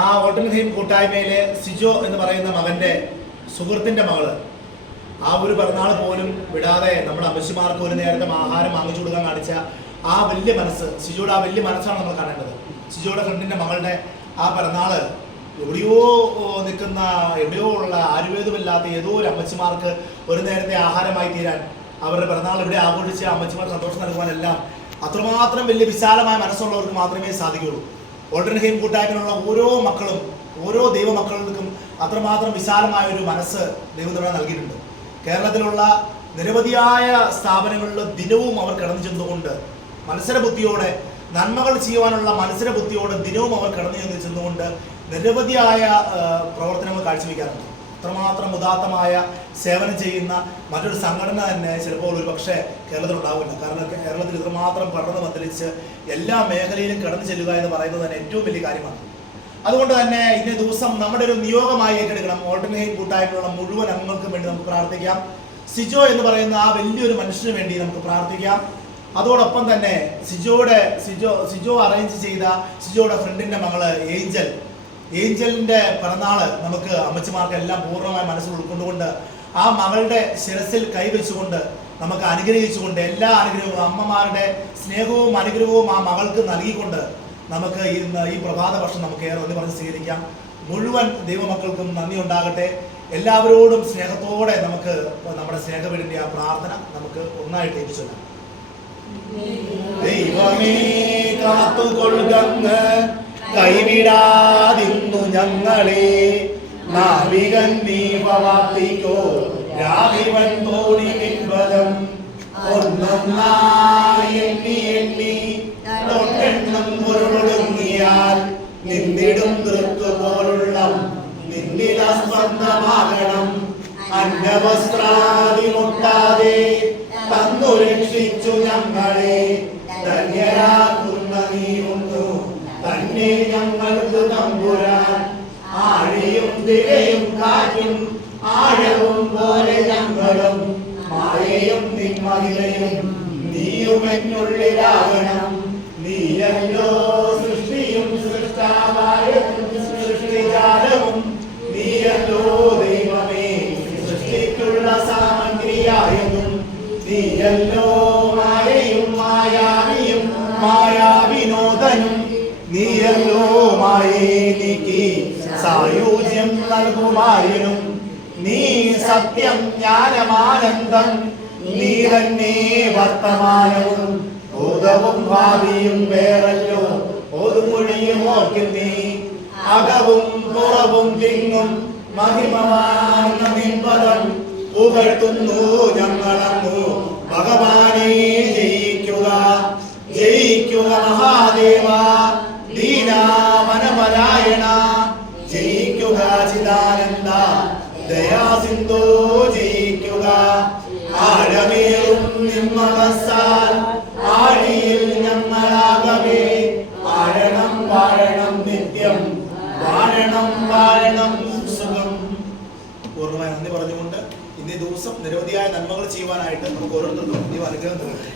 ആ ഓട്ടൻഹീം കൂട്ടായ്മയിലെ സിജോ എന്ന് പറയുന്ന മകന്റെ സുഹൃത്തിന്റെ മകൾ. ആ ഒരു പിറന്നാൾ പോലും വിടാതെ നമ്മുടെ അമ്മച്ചിമാർക്ക് ഒരു നേരത്തെ ആഹാരം വാങ്ങിച്ചു കൊടുക്കാൻ കാണിച്ച ആ വലിയ മനസ്സ് സിജോയുടെ ആ വലിയ മനസ്സാണ് നമ്മൾ കാണേണ്ടത്. സിജോയുടെ ഫ്രണ്ടിന്റെ മകളുടെ ആ പിറന്നാൾ എവിടെയോ നിൽക്കുന്ന എവിടെയോ ഉള്ള ആയുർവേദമില്ലാത്ത ഏതോ ഒരു അമ്മച്ചിമാർക്ക് ഒരു നേരത്തെ ആഹാരമായി തീരാൻ അവരുടെ പിറന്നാൾ ഇവിടെ ആഘോഷിച്ച് അമ്മച്ചിമാർ സന്തോഷം നൽകുവാനെല്ലാം അത്രമാത്രം വലിയ വിശാലമായ മനസ്സുള്ളവർക്ക് മാത്രമേ സാധിക്കുകയുള്ളൂ. ഓൾട്ടർഹെയിം കൂട്ടായ്മയിലുള്ള ഓരോ മക്കളും ഓരോ ദൈവമക്കൾക്കും അത്രമാത്രം വിശാലമായ ഒരു മനസ്സ് ദൈവം തന്നെ നൽകിയിട്ടുണ്ട്. കേരളത്തിലുള്ള നിരവധിയായ സ്ഥാപനങ്ങളിൽ ദിനവും അവർ കടന്നു ചെന്നുകൊണ്ട് മത്സരബുദ്ധിയോടെ നന്മകൾ ചെയ്യുവാനുള്ള മത്സരബുദ്ധിയോടെ ദിനവും അവർ കടന്നു ചെന്ന് ചെന്നുകൊണ്ട് നിരവധിയായ പ്രവർത്തനങ്ങൾ കാഴ്ചവെക്കാറുണ്ട്. അത്രമാത്രം ഉദാത്തമായ സേവനം ചെയ്യുന്ന മറ്റൊരു സംഘടന തന്നെ ചിലപ്പോൾ ഒരു പക്ഷേ കേരളത്തിൽ ഉണ്ടാവില്ല കാരണം കേരളത്തിൽ ഇത്രമാത്രം പഠനം അന്തരിച്ച് എല്ലാ മേഖലയിലും കടന്നു ചെല്ലുക എന്ന് പറയുന്നത് തന്നെ ഏറ്റവും വലിയ കാര്യമാണ്. അതുകൊണ്ട് തന്നെ ഇന്നേ ദിവസം നമ്മുടെ ഒരു നിയോഗമായി ഏറ്റെടുക്കണം. ഓൾട്ടർനേറ്റ് കൂട്ടായിട്ടുള്ള മുഴുവൻ അംഗങ്ങൾക്കും വേണ്ടി നമുക്ക് പ്രാർത്ഥിക്കാം. സിജോ എന്ന് പറയുന്ന ആ വലിയൊരു മനുഷ്യന് വേണ്ടി നമുക്ക് പ്രാർത്ഥിക്കാം. അതോടൊപ്പം തന്നെ സിജോയുടെ സിജോ സിജോ അറേഞ്ച് ചെയ്ത സിജോയുടെ ഫ്രണ്ടിന്റെ മകൾ ഏഞ്ചൽ. ഏഞ്ചലിന്റെ പിറന്നാൾ നമുക്ക് അമ്മച്ചിമാർക്ക് എല്ലാം പൂർണമായി മനസ്സിൽ ഉൾക്കൊണ്ടുകൊണ്ട് ആ മകളുടെ ശിരസിൽ കൈവച്ചുകൊണ്ട് നമുക്ക് അനുഗ്രഹിച്ചുകൊണ്ട് എല്ലാ അനുഗ്രഹവും അമ്മമാരുടെ സ്നേഹവും അനുഗ്രഹവും ആ മകൾക്ക് നൽകിക്കൊണ്ട് നമുക്ക് ഇന്ന് ഈ പ്രഭാത ഭക്ഷണം നമുക്ക് ഏറെ ഒന്ന് പറഞ്ഞ് സ്വീകരിക്കാം. മുഴുവൻ ദൈവമക്കൾക്കും നന്ദി ഉണ്ടാകട്ടെ. എല്ലാവരോടും സ്നേഹത്തോടെ നമുക്ക് നമ്മുടെ സ്നേഹവീടിന്റെ ആ പ്രാർത്ഥന നമുക്ക് ഒന്നായിട്ട് ഏൽപ്പിച്ചൊല്ലാം ദൈവമേ കാത്തുകൊള്ളുകന്ന് കൈവിടാതിന്നു ഞങ്ങളെ. നാവികൻ ദീപവാത്തിക്കോ രാവിവൻ തോടി പിൻബലം. ഒന്നൊന്നായി എണ്ണി എണ്ണി. തൊട്ടെണ്ണം പൊരുളൊടുങ്ങിയാൽ നിന്നിടും തൃത്തു പോലുള്ള നിന്നിലാസ്പന്ദമാകണം അന്നവസ്ത്രാദി മുട്ടാതെ തന്നു രക്ഷിച്ചു ഞങ്ങളെ. ഒന്നു തന്നെ ഞങ്ങൾക്ക് തമ്പുരാൻ. ആഴിയും തിരയും കാറ്റും ആഴവും പോലെ ഞങ്ങളും. മായയും നിന്മഹിലയും നീയും എന്നുള്ളിലാകണം നീയല്ലോ സൃഷ്ടിയും സൃഷ്ടാവായ സൃഷ്ടിജാലവും. നീയല്ലോ ദൈവമേ സൃഷ്ടിക്കുള്ള സാമഗ്രിയായതും. നീയല്ലോ മായയും മായാവിയും മായാവിനോദനും. നീയല്ലോ എനിക്ക് സായുജ്യം നൽകുമായിരുന്നു. നീ സത്യം ജ്ഞാനമാനന്ദം നീ തന്നെ വർത്തമാനവും. ഭൂതവും ഭാവിയും വേറല്ലോ. ഒതുമൊഴിയും ഓർക്കുന്നീ അകവും പുറവും തിങ്ങും മഹിമവാർന്ന നിൻപദം പുകഴ്ത്തുന്നു ഞങ്ങളങ്ങു. ഭഗവാനെ ജയിക്കുക. ജയിക്കുക മഹാദേവ. ദീനാവനപരായണ ജയിക്കുക ചിദാനന്ദ. ദയാസിന്ധു ജയിക്കുക. ആഴമേറും നിമ്മതസാൽ ആഴിയിൽ ഞങ്ങളാകവേ. ആഴണം വാഴണം നിത്യം. വാഴണം വാഴണം പൂർണമായി നന്ദി പറഞ്ഞുകൊണ്ട് ഇന്നേ ദിവസം നിരവധിയായ നന്മകൾ ചെയ്യുവാനായിട്ട് നമുക്ക് ഓരോരുത്തർക്കും അനുഗ്രഹം തരട്ടെ